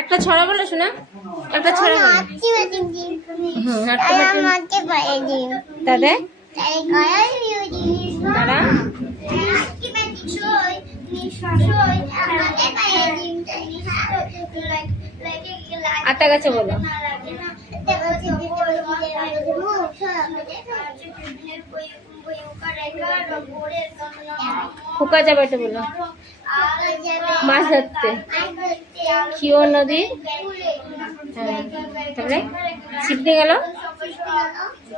একটা ছড়া বলো শোনা, একটা ছড়া বলো। দাদা দাদা আতা গাছে বলো। খোকা যাবে এটা বলো। মাছ ধরতে ক্ষীয় নদী, হ্যাঁ তারপরে ছিপতে গেল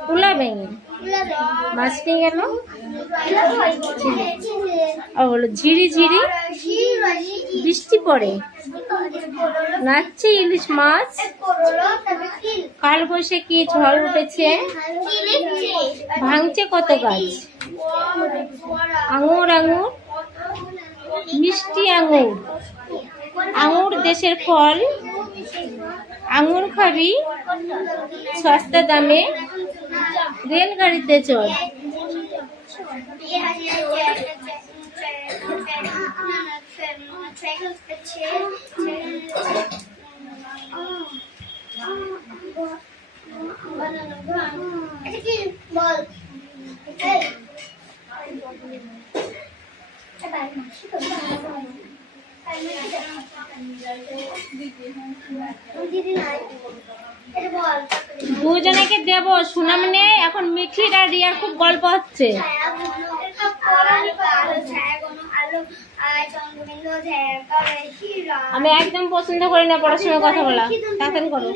তুলা ভেঙে, মাছটি গেল বলো ঝিরি ঝিরি বৃষ্টি পড়ে, নাচছে ইলিশ মাছ, কাল বৈশাখী ঝড় উঠেছে, ভাঙছে কত গাছ, আঙুর আঙুর মিষ্টি আঙুর, আঙুর দেশের ফল, আঙুর খাবি সস্তা দামে, রেলগাড়িতে চল। দুজনেকে দেব, সুনাম নেই এখন। মিঠির আর রিয়ার খুব গল্প হচ্ছে। আমি একদম পছন্দ করি না পড়াশোনার কথা বলা, তাড়াতাড়ি করো।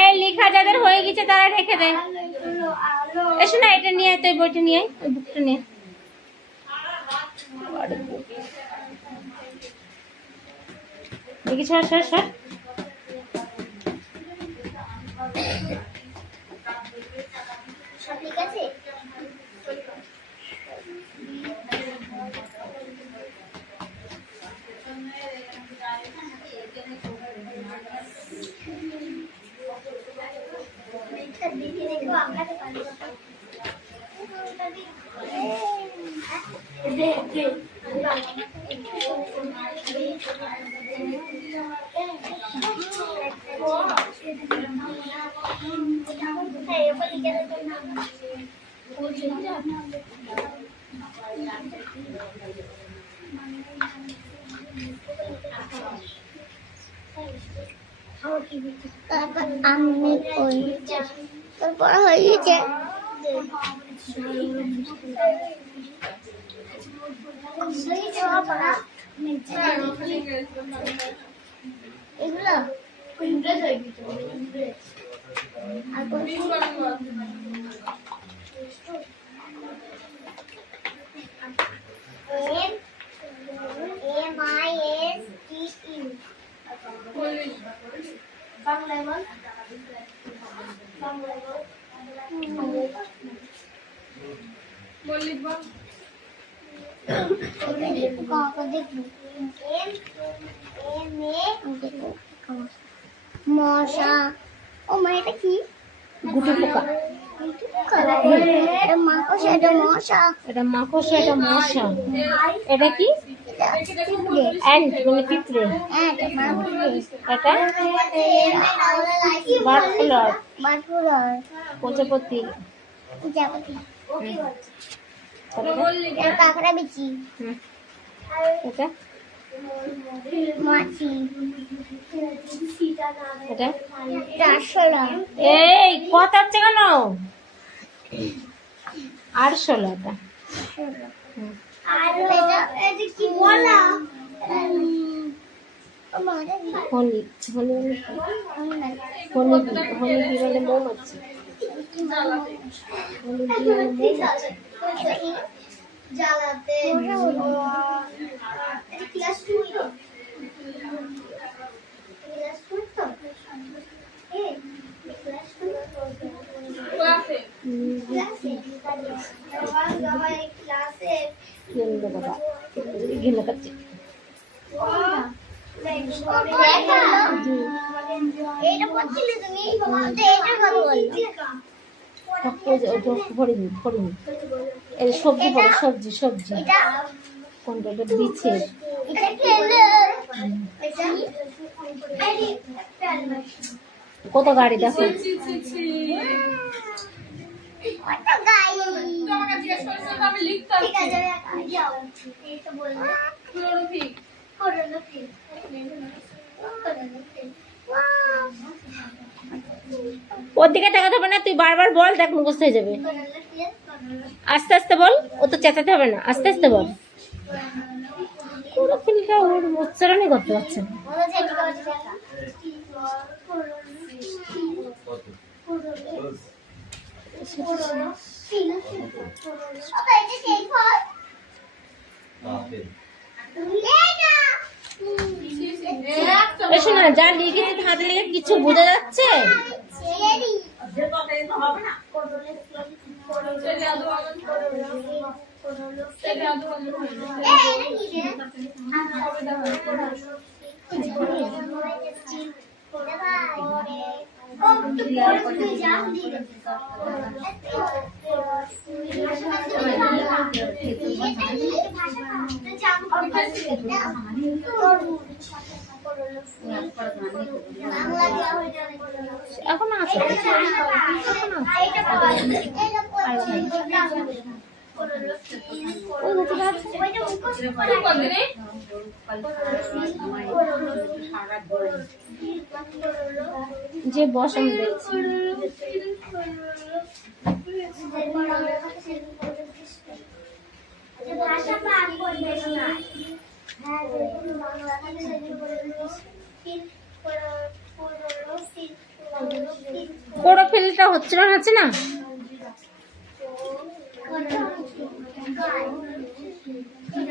এই লেখা যাদের হয়ে গেছে তারা রেখে দেয়। এসো না, এটা নিয়ে তুই বইটা নিয়ে, ওই বুকটা নিয়ে। দেখি সর সর সর। ঠিক আছে আমি ওই তারপর হয়ে গেছে এগুলো MISTU বাংলায় বল, বাংলায় বল, বললি বল। মশা, ও মা এটা কি? গুটি পোকা। এটা মাকড়সা, এটা মশা, এটা মাকড়সা, এটা মশা। এটা কি? অ্যান্ট মানে পিঁপড়ে। এটা বাটফ্লাই, বাটফ্লাই, প্রজাপতি, প্রজাপতি। এটা কাঁকড়া বিচি। এটা মাছি। এটা আরশোলা। এই কথা হচ্ছে কেন? আরশোলা। এটা এটা কি বলা? হোলি, হোলি হোলি হোলি মানে মৌমাছি। জ্বালাতে ক্লাস 2 তো, ক্লাস 2 তো ঘিনা খাচ্ছি। সবজি পড়ে, সবজি সবজি কোনটা বিছের। কত গাড়ি দেখো। ওর দিকে তাকাতে হবে না, তুই বারবার বল, দেখ মুখস্থ হয়ে যাবে। আস্তে আস্তে বল, ও তো চেঁচাতে হবে না, আস্তে আস্তে বল। পুরো ফিলটা ওর উচ্চারণই করতে পারছে না। শোনা, যা লিখেছি হাতে লিখে কিছু বোঝা যাচ্ছে? এখন আছে, যে বসন দেখছি। ক্লোরোফিলটা হচ্ছে না?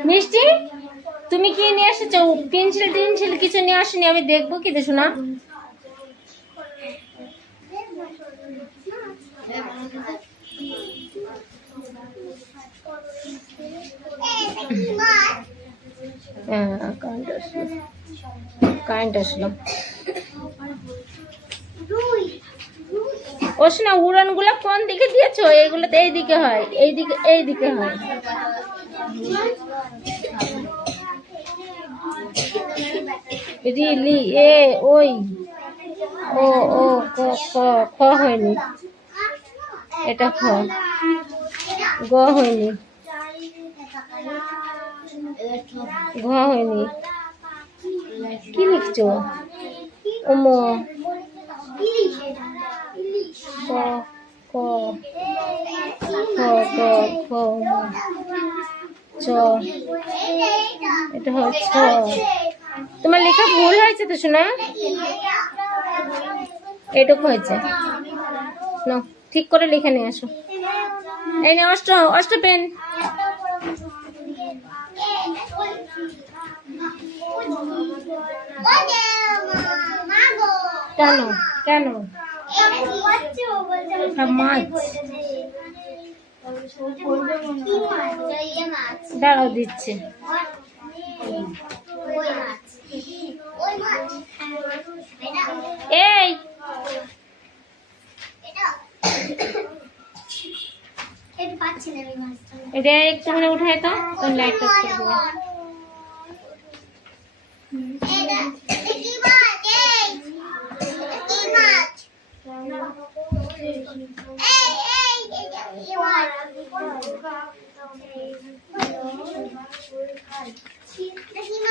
মিষ্টি, তুমি কি নিয়ে এসেছো? পেন্সিল কিছু নিয়ে আসেনি? আমি দেখবো কি দেখো না। কারেন্ট আসলো। ওশনা, উড়ান গুলা কোন দিকে দিয়েছো? এইগুলো তো এইদিকে হয়, এইদিকে হয়। রিলি এ ওই ও ও খ হয়নি, এটা খ। গ হয়নি, ঘ হয়নি। কি লিখছো? ওম ক ক খ ক খ চ, এটা হচ্ছে। তোমার লেখা ভুল হয়েছে তো শোনা, এটুকু হয়েছে। না, ঠিক করে লিখে নিয়ে আসো। এই নে অষ্ট পেন। কেন মাছ? দাঁড়াও দিচ্ছে। এই এটা একটুখানি উঠায় তো, লাইট অফ করে দেবে।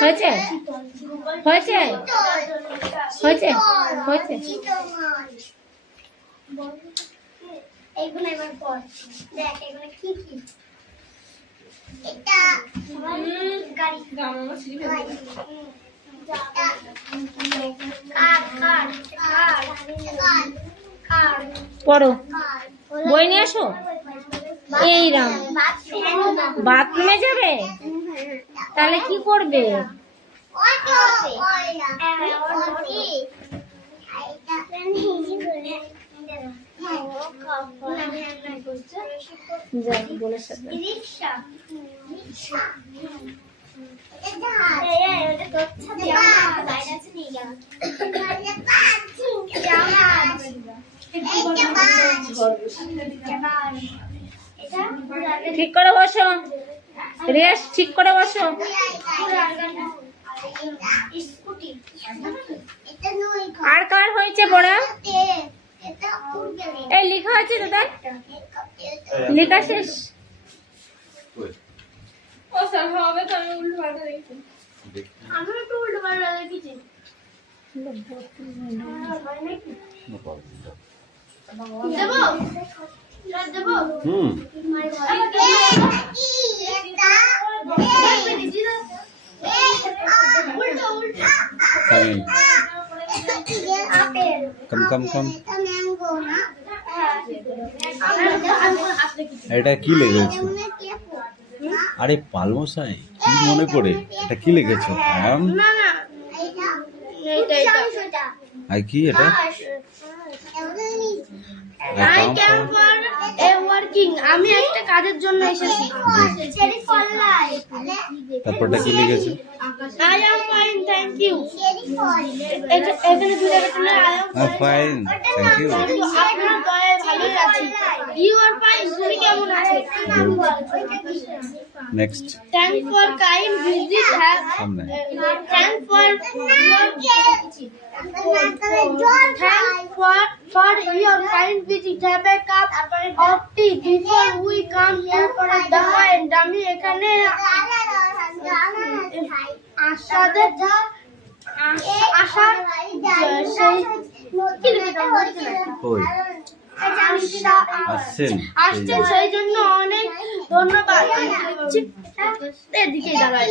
হয়েছে হয়েছে হয়েছে হয়েছে। এইগুলো এবার পড়, দেখ এগুলো কি কি। এটা গাড়ি, গামা সিঁড়ি ফেলে পড়ো, বই নিয়ে আসো। এই রাম, বাথরুমে যাবে? তাহলে কি করবে? বোনের সাথে ঠিক করে বসো, রেস ঠিক করে বসো। আর কার হয়েছে বড়া? এই লেখা আছে দাদা, লেখা শেষ। ও স্যার হবে তো আমি উল্টো পাল্টা দেখি। আমি একটু উল্টো পাল্টা দেখেছি। দেবো? দেবো? कम कम कम এটা কি লিখেছো? আরে পালমশাই কি মনে করে এটা কি লিখেছো? আম না না আই কি এটা? I came for a working. আমি একটা কাজের জন্য এসেছি। তারপরটা কি লিখেছো? I am fine, thank you. এখানে দুই জায়গাটা I am fine thank you. আপনার দয়ায় ভালোই আছি। You are fine. তুমি কেমন আছো? Next Thanks for kind visit. সামনে Thanks for your kind visit. Have a cup of tea before we come here for a and আমি এখানে আশাদের আশার সেই কই আসছেন? আসছেন সেই জন্য অনেক ধন্যবাদ। এদিকে দাঁড়ায়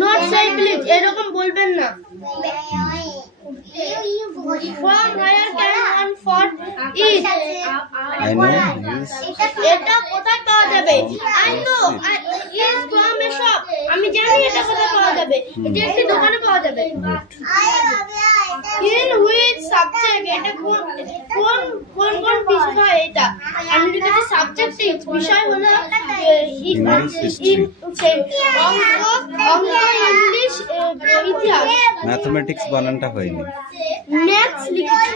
নট সেই প্লিজ, এরকম বলবেন না। From where can one for it? I know is এটা কোথায় পাওয়া যাবে? I know is from a shop. আমি জানি এটা কোথায় পাওয়া যাবে। এটা একটি দোকানে পাওয়া যাবে। In which subject? এটা কোন বিষয় এটা? আমি লিখেছি সাবজেক্ট বিষয় হলো অঙ্ক, ইংলিশ, ইতিহাস। ম্যাথমেটিক্স বানানটা হয়নি, ম্যাথস লিখেছি।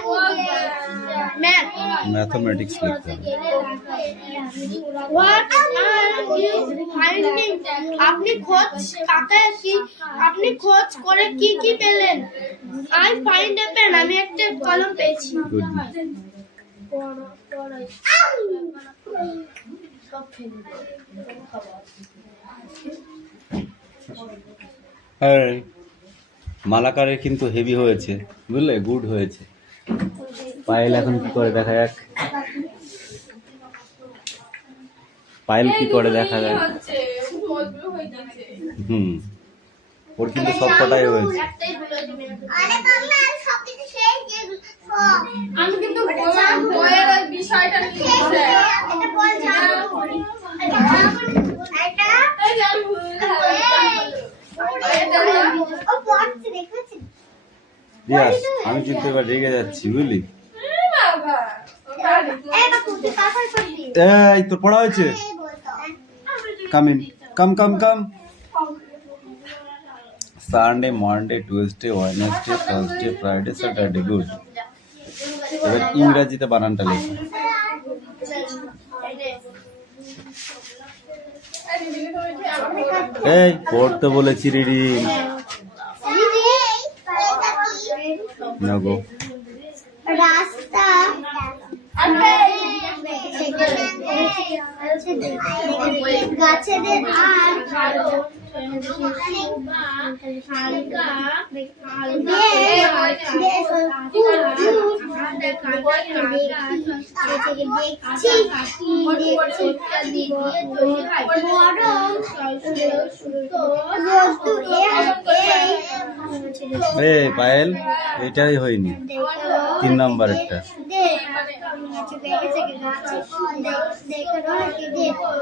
ম্যাথ ম্যাথমেটিক্স লিখতে হবে। What are you finding? আপনি খোঁজ করে কি পেলেন? I find a pen. আমি একটা কলম পেয়েছি। গুড হ্যাঁ মালাকারের কিন্তু হেভি হয়েছে বুঝলে, গুড হয়েছে। পায়েল এখন কি করে দেখা যাক, পায়েল কি করে দেখা যাক। ওর কিন্তু সব কটাই হয়েছে। আমি কিন্তু বইয়ের ওই বিষয়টা আমি কিন্তু এবার রেগে যাচ্ছি বুঝলি। এই তোর পড়া হয়েছে? Come in, come come come. Sunday, Monday, Tuesday, Wednesday, Thursday, Friday, Saturday. Good. এবার ইংরেজিতে বানানটা লেখো। এই পড়তে বলেছি রিডিং। না গো রাস্তা গাছেদের আর পায়েল এটাই হয়নি, 3 নাম্বারেরটা। দেখেছে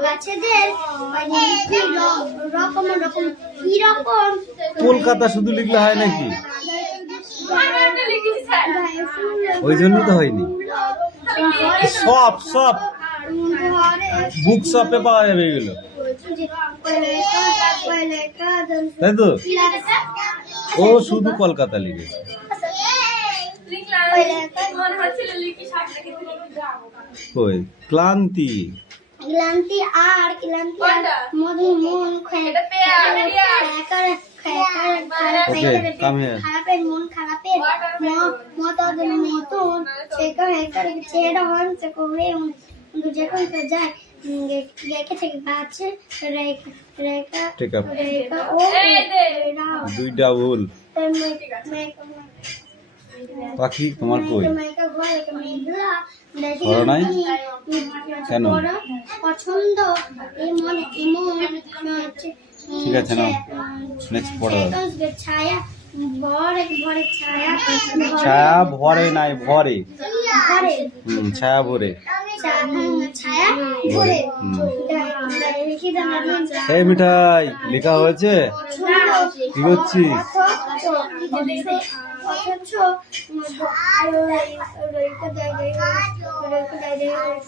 গাছেদের মানে কি রকম রকম কি রকম কলকাতা শুধু লিখলে হয় নাকি? ওই জন্য তো হয়নি। সব সব বুক শপে পাওয়া যাবে এগুলো, তাই তো? ও শুধু কলকাতা লিখেছে। কই ক্লান্তি ক্লান্তি আর মধু মন খারাপের মন খারাপের মতন ছেড়ে হচ্ছে কবে যখন তো যায় রেখে থেকে গাছে রেখা ঠিক আছে, রেখা ও দুইটা ভুল। পাখি তোমার কই? করো নাই কেন? পছন্দ ঠিক আছে না, নেক্সট পড়ো। ছায়া ভরে ভরে ছায়া ছায়া ভরে নাই ভরে, ভরে ছায়া ভরে। ছায়া ভরে এই মিঠাই লেখা হয়েছে, কি করছিস?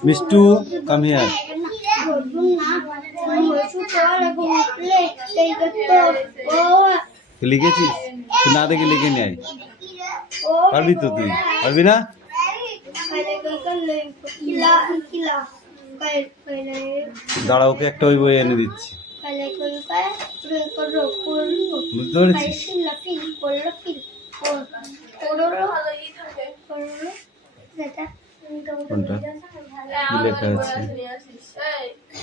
Mishtu come here. লিখেছিস? তুই না দেখে লিখে নিয়ে আয়। পারবি তো? তুই পারবি না? দাঁড়া, ওকে একটা ওই বই এনে দিচ্ছি, বুঝতে পেরেছিস? কোনটা কি লেখা আছে?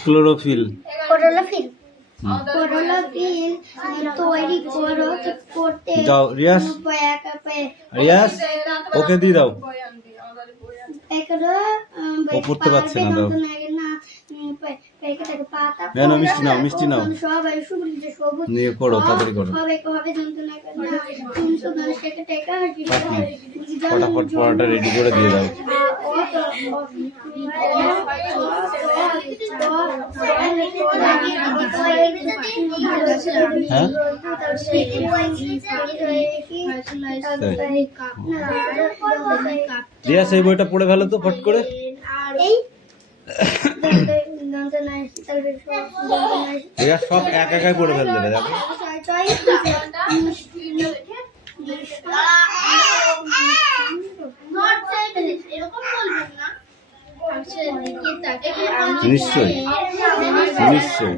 ক্লোরোফিল। তৈরি করতে যাও রিয়াস, রিয়াস ওকে দিয়ে দাও, ও পড়তে পারছে না। দাও, না মিষ্টি নাও, মিষ্টি নাও, নিয়ে করো, তাড়াতাড়ি করো, ফটাফট পড়াটা রেডি করে দিয়ে দাও। হ্যাঁ রিয়াস এই বইটা পড়ে ফেলো তো ফট করে। রিয়াস সব এক একাই পড়ে ফেল দেবে, দেখো। নিশ্চয় নিশ্চয়।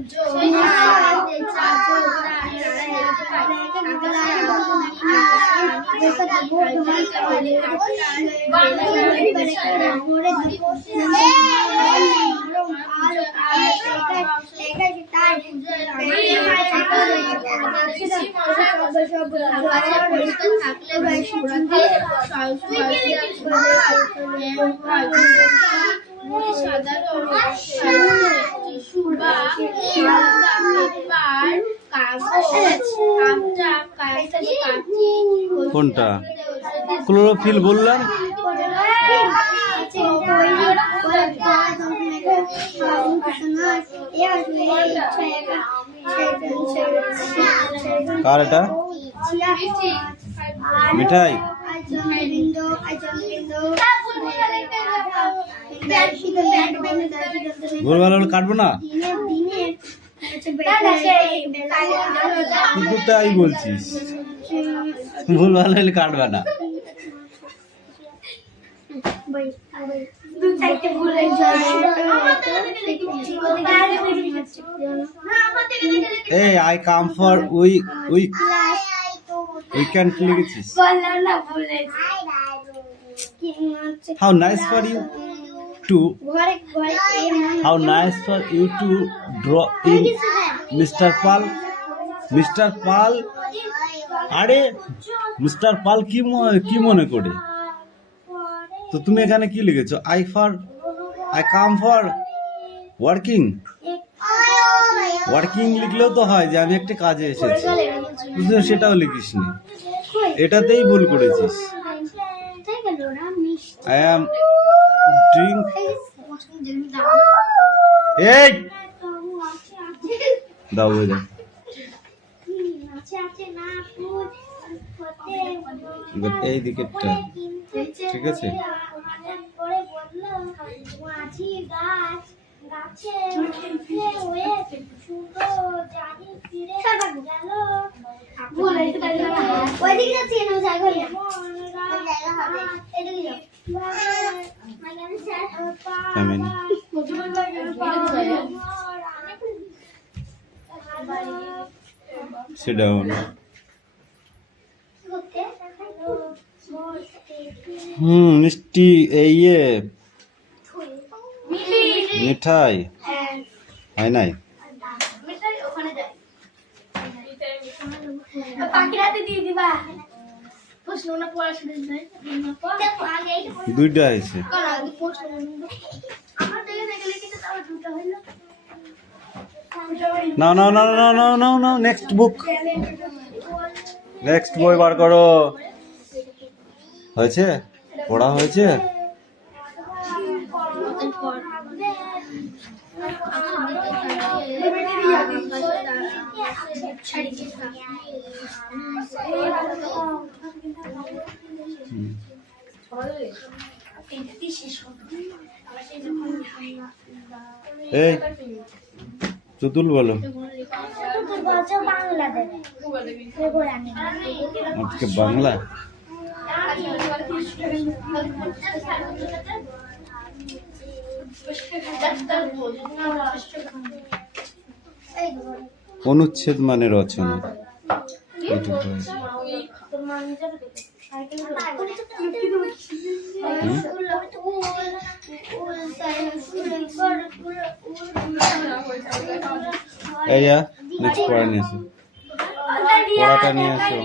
কোনটা? ক্লোরোফিল বললাম। কার এটা? মিঠাই। ভুলভাল হলে কাটবো না, কিন্তু তাই বলছিস, ভুলভাল হলে কাটবা না। Hey, I come for weekend লিখেছিস। How nice for you to draw in Mr. Pal. Mr. Pal, আরে মিস্টার পাল কি মনে করে? তো তুমি এখানে কি লিখেছো? I come for working লিখলেও তো হয় যে আমি একটা কাজে এসেছি, সেটাও লিখিসনি, এটাতেই ভুল করেছিস। I am drink. এই দাও ওই দাও এবার এই দিকেরটা ঠিক আছে আমিন sit down মিষ্টি এই মিঠাই হয় নাই দুইটা হয়েছে না না না না না না না নেক্সট বুক নেক্সট বই বার করো হয়েছে পড়া হয়েছে এই চতুল বলো আজকে বাংলা অনুচ্ছেদ মানে রচনা এইয়া নেক্সট পড়া নিয়ে আসো পড়াটা নিয়ে আসো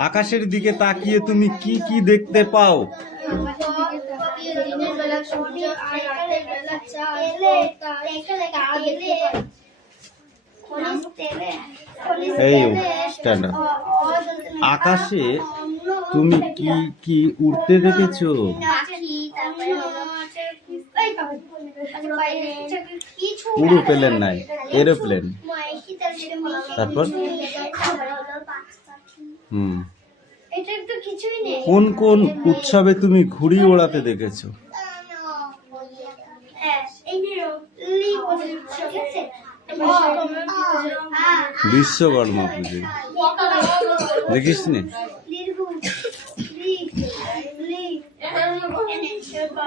আকাশের দিকে তাকিয়ে তুমি কি কি দেখতে পাও এই স্ট্যান্ড আপ আকাশে তুমি কি কি উড়তে দেখেছো উড়োপ্লেন নাই এরোপ্লেন তারপর কোন কোন উৎসবে তুমি ঘুড়ি ওড়াতে দেখেছো বিশ্বকর্মা পুজো দেখিস নি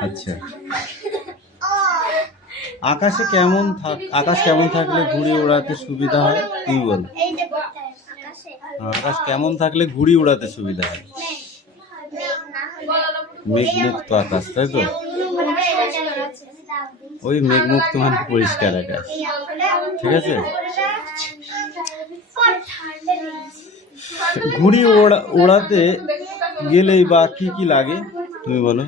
আচ্ছা আকাশ কেমন থাকলে ঘুড়ি ওড়াতে সুবিধা হয় তুমি বলো আকাশ কেমন থাকলে ঘুড়ি ওড়াতে সুবিধা হয় মেঘমুক্ত আকাশ তাই তো ওই মেঘমুক্ত মানে পরিষ্কার আকাশ ঠিক আছে ঘুড়ি ওড়াতে গেলেই বা কি কি লাগে তুমি বলো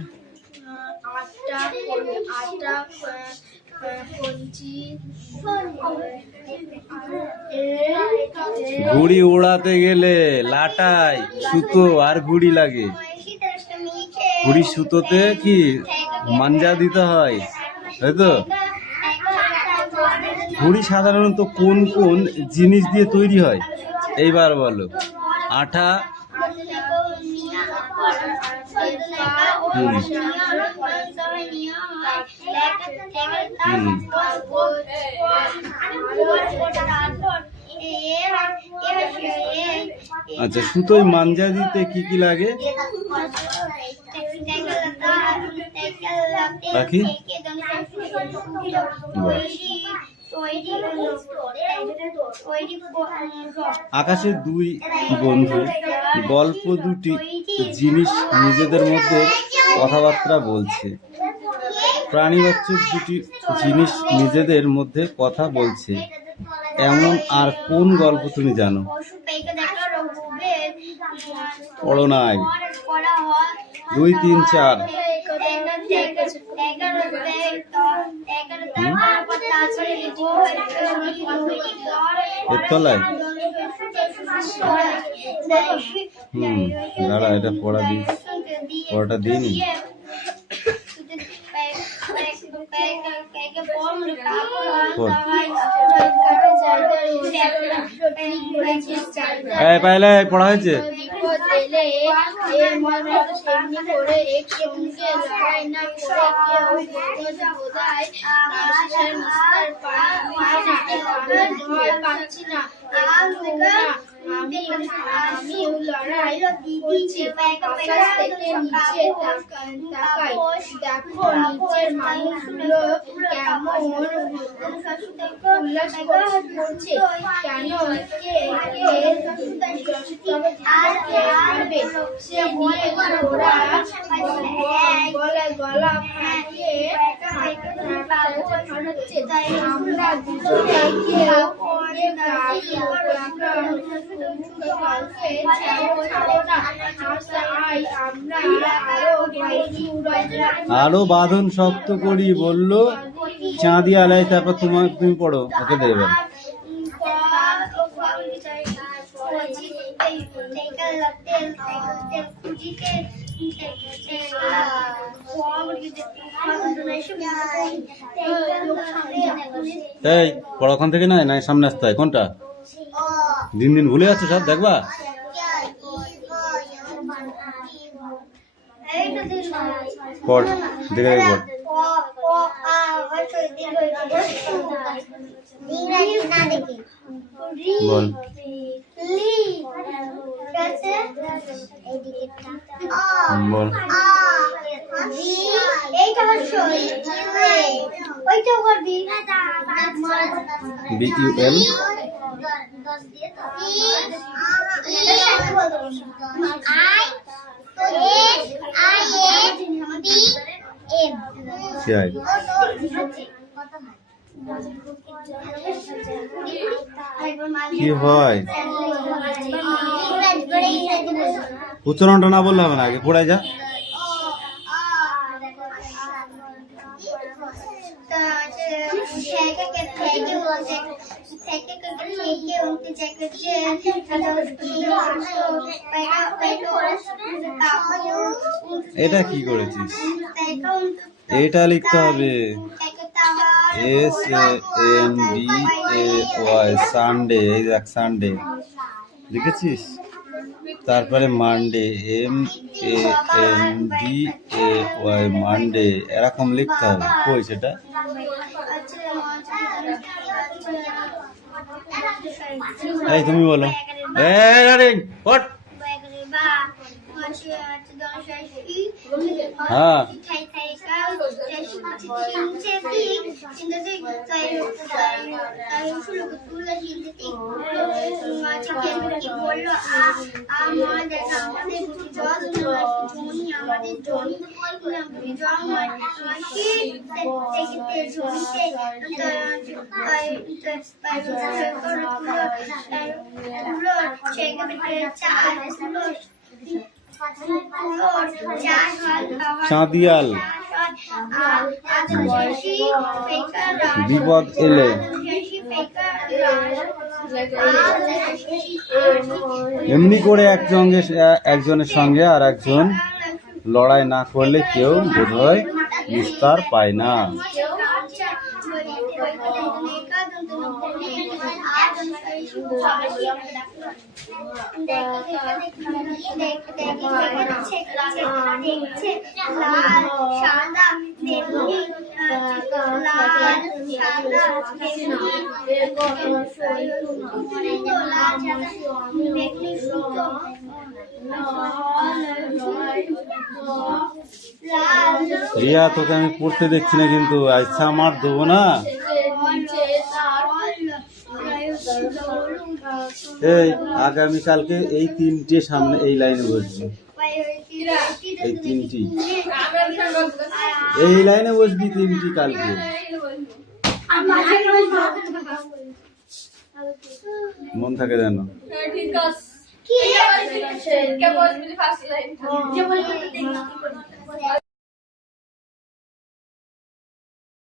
ঘুড়ি ওড়াতে গেলে লাটাই সুতো আর ঘুড়ি লাগে ঘুড়ি সুতোতে কি মাঞ্জা দিতে হয় তাই তো ঘুড়ি সাধারণত কোন কোন জিনিস দিয়ে তৈরি হয় এইবার বলো আঠা আচ্ছা সুতোয় মাঞ্জা দিতে কি কি লাগে বাকি আকাশের দুই বন্ধু গল্প দুটি জিনিস নিজেদের মধ্যে কথাবার্তা বলছে প্রাণীবাচক দুটি জিনিস নিজেদের মধ্যে কথা বলছে এমন আর কোন গল্প তুমি জানো? পড়ো নাই। 2, 3, 4 এর তলায়। দাঁড়া, এটা পড়াটা দিইনি। পাইলে পড়া হয়েছে। আমি লড়াই করছি, আকাশ থেকে নিচে তাকাই, দেখো নিচের মানুষগুলো কেমন উল্লাস করছে, কেন কে পারবে সে নিয়ে ওরা গলা ফাটিয়ে ফাটাচ্ছে। আমরা দুজনে কেউ আরো বাঁধন শক্ত করি বললো চাঁদি আলাই। তারপর তুমি পড়ো, ওকে দেবে। এই পড়া ওখান থেকে নাই নাই সামনে আসতে হয়। কোনটা দিন দিন ভুলে যাচ্ছে সব, দেখবা। পড়, দেখে পড়। বল। বল। BUL কি হয়? উচ্চারণটা না বললে হবে না, আগে পড়াই যা। এটা কি করেছিস? এটা লিখতে হবে SANDAY, সানডে। এই দেখ সানডে লিখেছিস। তারপরে মানডে, MANDAY, মানডে, এরকম লিখতে হবে। কই সেটা? এই তুমি বলো। হ্যাঁ চাঁদিয়াল। বিপদ এলে এমনি করে একজনের সঙ্গে আর একজন লড়াই না করলে কেউ বোধহয় নিস্তার পায় না। রিয়া, তোকে আমি পড়তে দেখছি না কিন্তু। আচ্ছা আমার দেবো না। এই আগামীকালকে এই 3টে সামনে এই লাইনে বসবি। এই 3টি এই লাইনে বসবি, 3টি কালকে। মন থাকে যেন। ঠিক আছে।